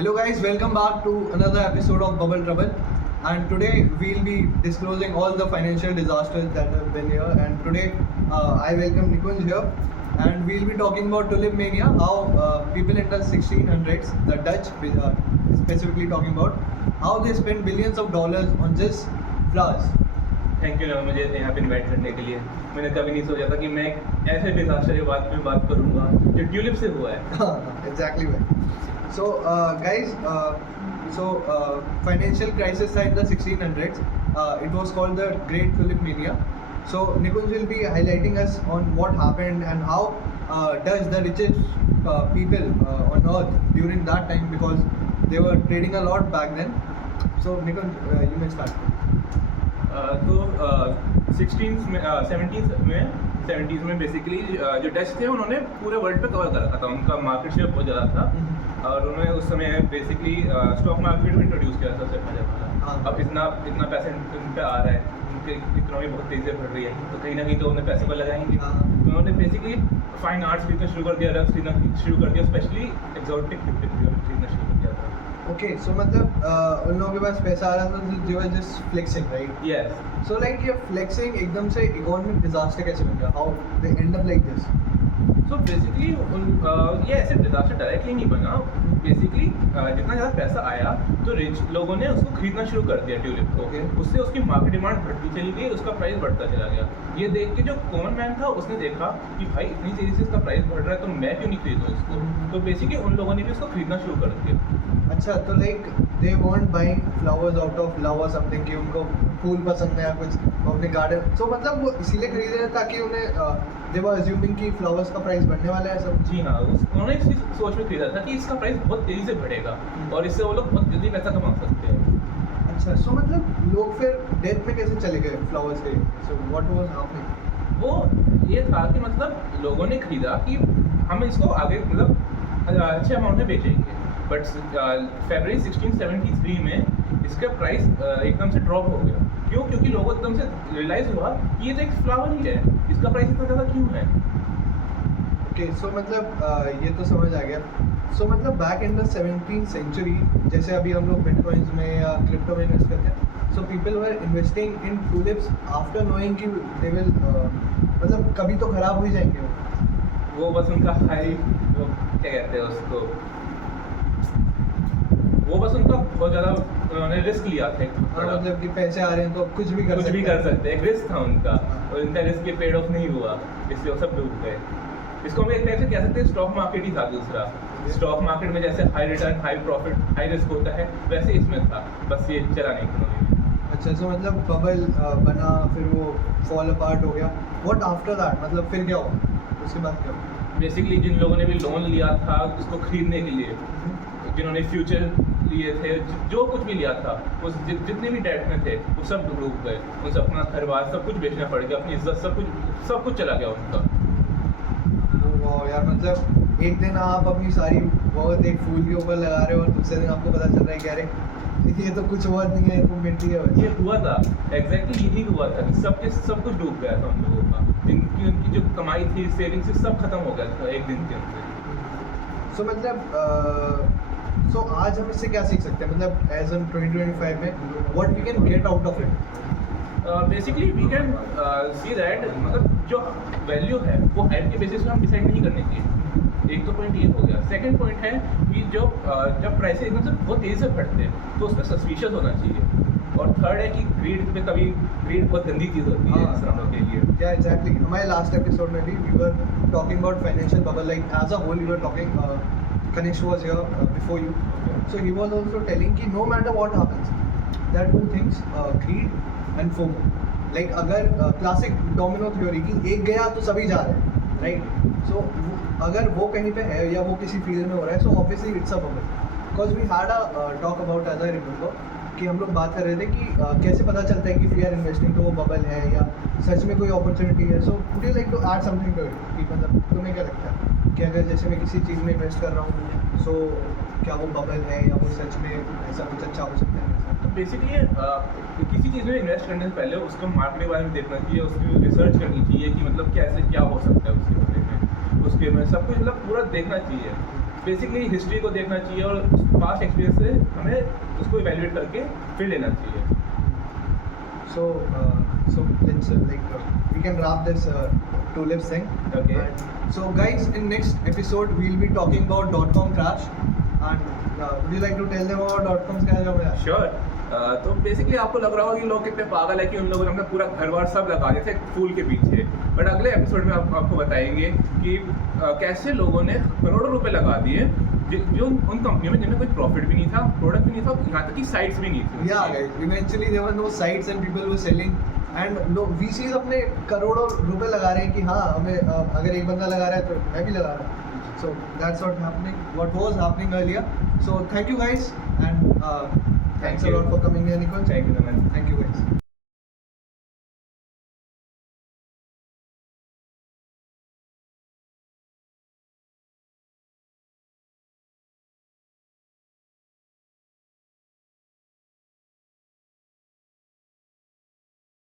Hello guys, welcome back to another episode of Bubble Trouble. And today we'll be disclosing all the financial disasters that have been here. And today I welcome Nikunj here, and we'll be talking about Tulip Mania, how people in the 1600s, the Dutch specifically talking about, how they spent billions of dollars on just flowers. Thank you ना मुझे यहाँ पे invite करने के लिए। मैंने कभी नहीं सोचा था कि मैं एक ऐसे डिजास्टर के बारे में बात करूँगा जो ट्यूलिप से हुआ है। Exactly right. So guys, financial crisis in the 1600s, it was called the Great Tulip Mania. So Nikunj will be highlighting us on what happened and how does the richest people on earth during that time, because they were trading a lot back then. So Nikunj, you may start. तो 70s में basically जो Dutch थे उन्होंने पूरे world पे cover कर रखा था, उनका मार्केट शेयर बहुत ज़्यादा था और उन्होंने उस समय बेसिकली स्टॉक मार्केट में इंट्रोड्यूस किया था सबसे पहले। अब इतना पैसे इन पे आ रहा है, उनकी इकोनॉमी बहुत तेज़ी से बढ़ रही है, तो कहीं ना कहीं तो उन्हें पैसे पर लगाएंगे। तो उन्होंने बेसिकली फाइन आर्ट्स खरीदना शुरू कर दिया, रग्स खरीदना शुरू कर दिया, स्पेशली एक्सोटिक खरीदना शुरू कर दिया था। Okay, so मतलब उन लोगों के पास पैसा आ रहा था, तो they were just flexing, right? Yes. So like ये flexing एकदम से economic disaster कैसे बन गया? How they end up like this? So basically ये ऐसे डिजास्टर डायरेक्टली नहीं बना। बेसिकली जितना ज़्यादा पैसा आया तो रिच लोगों ने उसको खरीदना शुरू कर दिया ट्यूलिप को। Okay. उससे उसकी मार्केट डिमांड बढ़ती चली गई, उसका प्राइस बढ़ता चला गया। ये देख के जो कॉमन मैन था उसने देखा कि भाई इतनी तेज़ी से इसका प्राइस बढ़ रहा है तो मैं क्यों नहीं खरीदूँ इसको। तो बेसिकली उन लोगों ने भी उसको खरीदना शुरू कर दिया। अच्छा, तो like they weren't buying flowers out of love or something कि उनको फूल पसंद है या कुछ अपने गार्डन, so मतलब वो इसीलिए खरीद रहे थे ताकि उन्हें they were assuming कि flowers का प्राइस बढ़ने वाला है सब। जी हाँ, उन्होंने इसी सोच में खरीदा था कि इसका प्राइस बहुत तेज़ी से बढ़ेगा और इससे वो लोग बहुत जल्दी पैसा कमा सकते हैं। अच्छा, so मतलब लोग फिर डेथ में कैसे चले गए फ्लावर्स के? So what was happening? वो ये था कि मतलब लोगों ने खरीदा कि हम इसको आगे मतलब अच्छे अमाउंट में बेचेंगे, बट फरवरी 1673 में इसका प्राइस एकदम से ड्रॉप हो गया। क्यों? क्योंकि लोगों एकदम से रियलाइज़ हुआ कि ये तो एक फ्लावर ही है, इसका प्राइस इतना ज़्यादा क्यों है। ओके, सो मतलब ये तो समझ आ गया। सो मतलब back in the 17th century, जैसे अभी हम लोग बिटकॉइंस में या क्रिप्टो में इन्वेस्ट करते हैं, so people were investing in tulips after knowing कि दे विल मतलब कभी तो ख़राब हो ही जाएंगे वो बस उनका हाई वो क्या कहते हैं उसको, वो बस उनका बहुत ज़्यादा उन्होंने रिस्क लिया था। मतलब कि पैसे आ रहे हैं तो कुछ भी कर सकते हैं, एक रिस्क था उनका और इनका रिस्क ये पेड ऑफ नहीं हुआ, इसलिए वो सब डूब गए। इसको हम एक टाइप से कह सकते हैं स्टॉक मार्केट ही था दूसरा। स्टॉक मार्केट में जैसे high return, high profit, high risk होता है, वैसे इसमें था, बस ये चला नहीं इकोनॉमी। अच्छा, सो मतलब बबल बना, फिर वो फॉल अपार्ट हो गया। व्हाट आफ्टर दैट, मतलब फिर क्या हुआ उसके बाद क्या हुआ? बेसिकली जिन लोगों ने भी लोन लिया था उसको खरीदने के लिए, जिन्होंने फ्यूचर लिए थे, जो कुछ भी लिया था, उस जितने भी डेट में थे वो सब डूब गए। उनसे अपना घर बार सब कुछ बेचना पड़ गया, अपनी इज्जत सब कुछ चला गया उनका। वाह यार, मतलब एक दिन आप अपनी सारी बहुत एक फूल के ऊपर लगा रहे हो और दूसरे दिन आपको पता चल रहा है कि अरे ये तो कुछ वर्थ नहीं है, तो मिट्टी है। ये हुआ था, एग्जैक्टली यही हुआ था कि सब कुछ डूब गया था उन लोगों का। उनकी जो कमाई थी, सेविंग से सब खत्म हो गया था एक दिन के अंदर। सो मतलब सो आज हम इससे क्या सीख सकते हैं, मतलब एज एन 2025 में what we can get out of it? Basically we can see that मतलब जो वैल्यू है वो हाइप के बेसिस पे हम डिसाइड नहीं करने चाहिए। एक तो पॉइंट ये हो गया। सेकंड पॉइंट है कि जब प्राइसेस एकदम से बहुत तेज़ी से बढ़ते हैं तो उसमें सस्पिशियस होना चाहिए। और थर्ड है कि ग्रीड बहुत गंदी चीज़ होती है इंसानों के लिए। या एग्जैक्टली, हमारे लास्ट एपिसोड में भी we were talking about financial bubble, like as a whole we were talking, Kanish was here before you, so he was also telling कि no matter what happens, there are two things, greed and FOMO. Like अगर classic domino theory की एक गया तो सभी जा रहे हैं, राइट? सो अगर वो कहीं पे है या वो किसी फील्ड में हो रहा है, so obviously it's a bubble. Because we had a talk about, as I remember, कि हम लोग बात कर रहे थे कि कैसे पता चलता है कि वी आर इन्वेस्टिंग तो वो बबल है या सच में कोई अपॉर्चुनिटी है। So would you like to add something to it कि मतलब तुम्हें क्या लगता है कि अगर जैसे मैं किसी चीज़ में इन्वेस्ट कर रहा हूँ, सो क्या वो बबल है या वो सच में ऐसा कुछ अच्छा हो सकता है? तो बेसिकली किसी चीज़ में इन्वेस्ट करने से पहले उसको मार्केट के बारे में देखना चाहिए, उसकी रिसर्च करनी चाहिए कि मतलब कैसे क्या हो सकता है उसके बारे में, उसके में सब कुछ मतलब पूरा देखना चाहिए। बेसिकली हिस्ट्री को देखना चाहिए और पास्ट एक्सपीरियंस से हमें उसको इवेल्युएट करके फिर लेना चाहिए. So let's we can wrap this tulips thing. Okay. And so guys, in next episode we'll be talking about .com crash. And would you like to tell them about .com crash? Sure. तो basically आपको लग रहा होगा कि लोग कितने पागल है कि उन लोगों ने अपना पूरा घर बार सब लगा दिया था एक फूल के पीछे. बट अगले एपिसोड में आपको बताएंगे कि कैसे लोगों ने करोड़ों रुपए लगा दिए जो उन कंपनियों में जिनमें कोई प्रॉफिट भी नहीं था, प्रोडक्ट भी नहीं था, यहाँ तक कि साइट्स भी नहीं थी. Yeah, guys. Eventually there were no sites and people were selling. And लोग VCs अपने करोड़ों रुपए लगा रहे हैं कि हाँ हमें अगर एक बंदा लगा रहा है तो मैं भी लगा रहा हूँ. So that's what was happening earlier. So thank you guys and thanks a lot for coming here, Nicole. Thank you, Naman. Thank you guys.